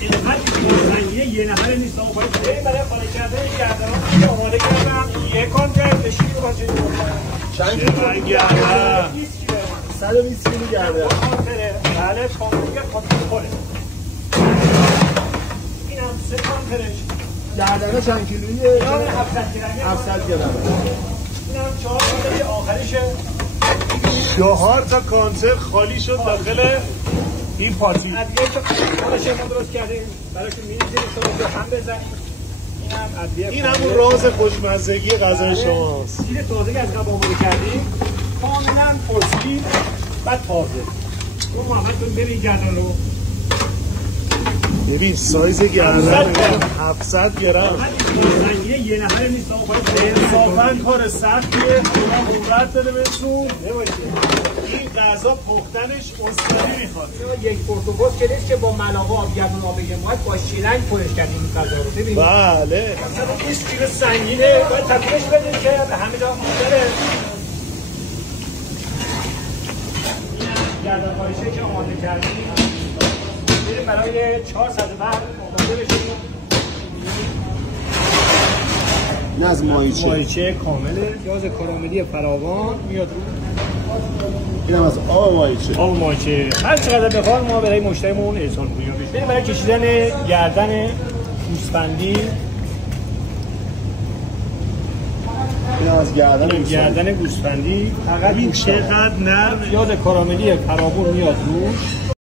اینقدر بازرنگیه یه نفر نیست آقا باید برای خالی کردن گردنان که آماده کردم یک کانتر بشیر رو باشه چند کیلو گردن 120 کیلو گردن کانتره بله کانتر خاطر خوره این هم 3 کانترش گردنه چند کیلویه؟ 700 گرمی 700 گرم این هم 4 کانتر آخرشه 4 تا کانتر خالی شد داخل این پاتی ادویه که خودش ما درست کردیم براشون می‌ریزیم شما هم بزنیم این همون راز خوشمزگی غذای شماست. سیر تازه که از قبل آماده کردیم کاملا پرسید بعد تازه رو محمدتون ببین گردن رو ببین سایز گردن 700 گرم زنگیه یه نفر نیست آقا باید انصافاً کار سختیه خدا قدرت بده بهتون این غذا پختنش استادی میخواد یک پرتقال که نیست که با ملاقه آبگردون آب بگیم باید با شیلنگ پرش کردیم این غذا رو ببینید بله مثلا 20 کیلو سنگینه باید تکونش بدیم که به همه جا بره گردن خالیشه که آماده کردیم بریم برای 4 ساعت بعد آماده بشیم نه از ماهیچه کامله پیاز کاراملی فراوان میاد رو اینم از آب ماهیچه آب ماهیچه هر چقدر بخواد ما برای مشتریمون احسان کنیم بریم برای کشیدن گردن گوسفندی این از گردن گوسفندی فقط این چقدر نرمه پیاز کاراملی فراوان میاد روش